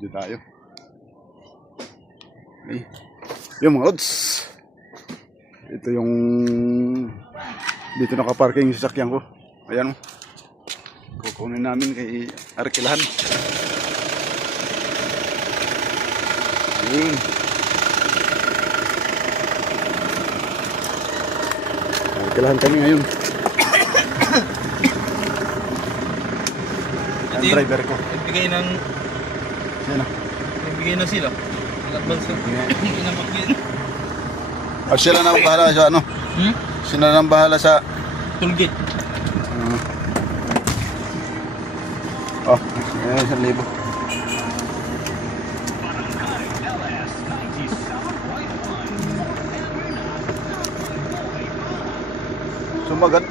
Dito tayo. Okay. Yung mga odds. Ito yung dito nakaparking yung sasakyan ko. Ayan mo. Kukunin namin kay Arkilahan. Ayun. Arkilahan kami ngayon. Ang driver ko. Nagbigay ng... Sino? Nagbigay na sila. Advance na. Sila na ang bahala sa ano? Sila na ang bahala sa... Tollgate. Oh, ayan, 1,000. Sumagat.